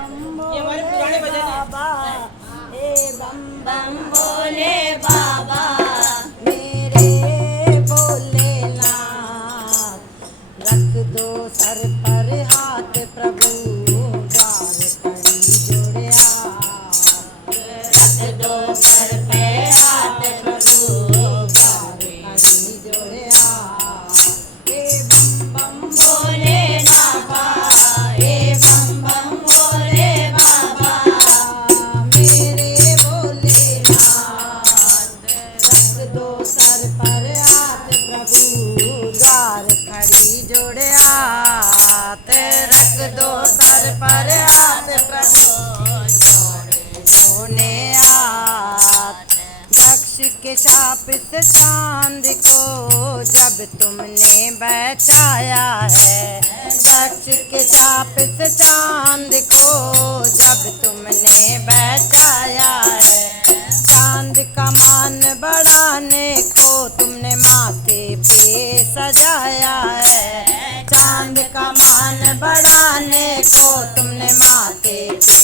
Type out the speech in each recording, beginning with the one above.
बम भोले बाबा, हे बम बम भोले बाबा, मेरे भोलेनाथ। रख दो सर पर हाथ प्रभु, द्वार कड़ी जोड़िया। रख दो सर पे हाथ प्रभु, द्वार कड़ी जोड़िया। हे बम बम भोले बाबा, हे बम बम भोले बाबा, मेरे भोलेनाथ। रख दो सर पर हाथ प्रभु, द्वार खड़ी जोड़े हाथ। रख दो सर पर हाथ प्रभु, जोड़े हाथ। दक्ष के शाप से चांद को जब तुमने बचाया है, दक्ष के शाप से चांद को जब तुमने बचाया है। चांद का मान बढ़ाने को तुमने माथे पे सजाया है, चांद का मान बढ़ाने को तुमने माथे पे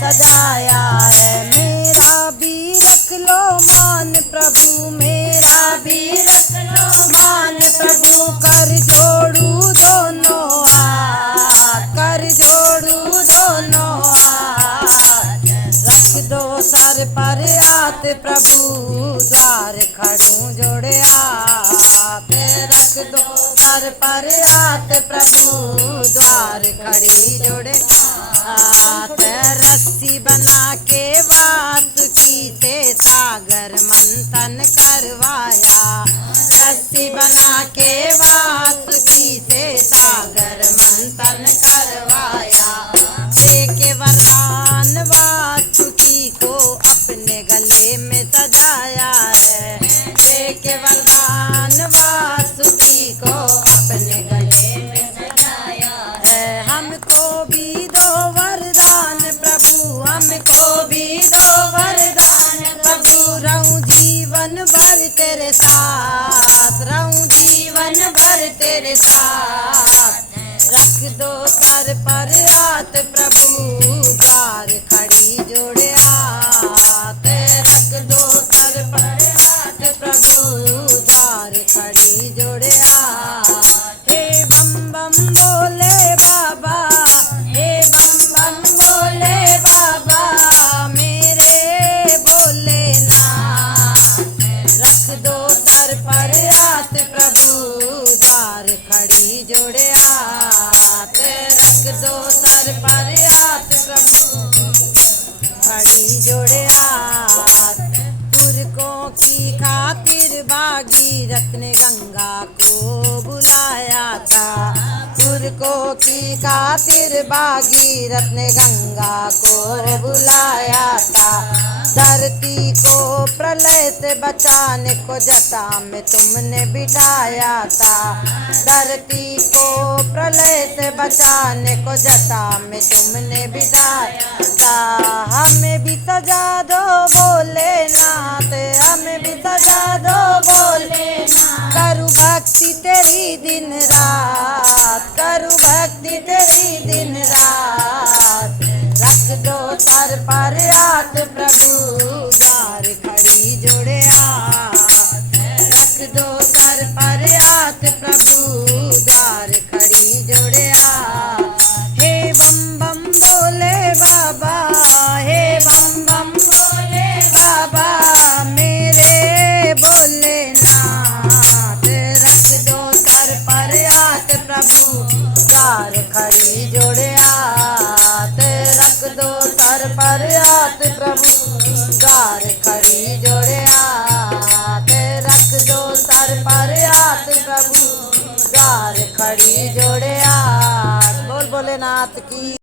सजाया है। मेरा भी रख लो मान प्रभु, मेरा भी रख लो मान प्रभु। कर जोड़ू दोनों हाथ, कर जोड़ू दोनों हाथ। रख दो सर पर हाथ प्रभु, द्वार खड़ूं जोड़े हाथ। रख दो सर पर हाथ प्रभु, द्वार खड़ी जोड़े हाथ। रस्सी बना के वासुकी से सागर मंथन करवाया, रस्सी बना के वासुकी से सागर मंथन करवाया। देके वरदान वासुकी को अपने गले में सजाया है, देके वरदान वासुकी को अपने गले में सजाया है। हमको भी दो वरदान प्रभु, हमको भी दो वरदान प्रभु। रहूं जीवन भर तेरे साथ, रहूं जीवन भर तेरे साथ। रख दो सर पर हाथ प्रभु, द्वार खड़ी जोड़े हाथ। रख दो सर पर हाथ प्रभु, द्वार खड़ी जोड़े हाथ। हे बम बम भोले बाबा, हे बम बम भोले बाबा, मेरे भोलेनाथ। रख दो सर पर हाथ प्रभु, द्वार खड़ी जोड़े हाथ। रख दो सर पर हाथ प्रभु, खड़ी जोड़े हाथ। पुरखों की खातिर भागीरथ ने गंगा को बुलाया था, पुरखों की खातिर भागीरथ ने गंगा को बुलाया था। धरती को प्रलय से बचाने को जटा में तुमने बिठाया था, धरती को प्रलय से बचाने को जटा में तुमने बिठाया था। हमें भी सजा दो भोलेनाथ, हमें भी सजा दो भोलेनाथ। करूँ भक्ति तेरी दिन रात, करूँ भक्ति तेरी दिन रात। रख दो सर पर हाथ प्रभु, द्वार खड़ी जोड़े हाथ। रख दो सर पर हाथ प्रभु, द्वार खड़ी जोड़े हाथ। हे बम बम भोले बाबा, हे बम बम भोले बाबा, मेरे भोलेनाथ। रख दो सर पर हाथ प्रभु, द्वार खड़ी जोड़े हाथ। रख दो सर पर हाथ प्रभु, द्वार खड़ी जोड़े हाथ। रख दो सर पर हाथ प्रभु, द्वार खड़ी जोड़े हाथ। बोल भोलेनाथ की।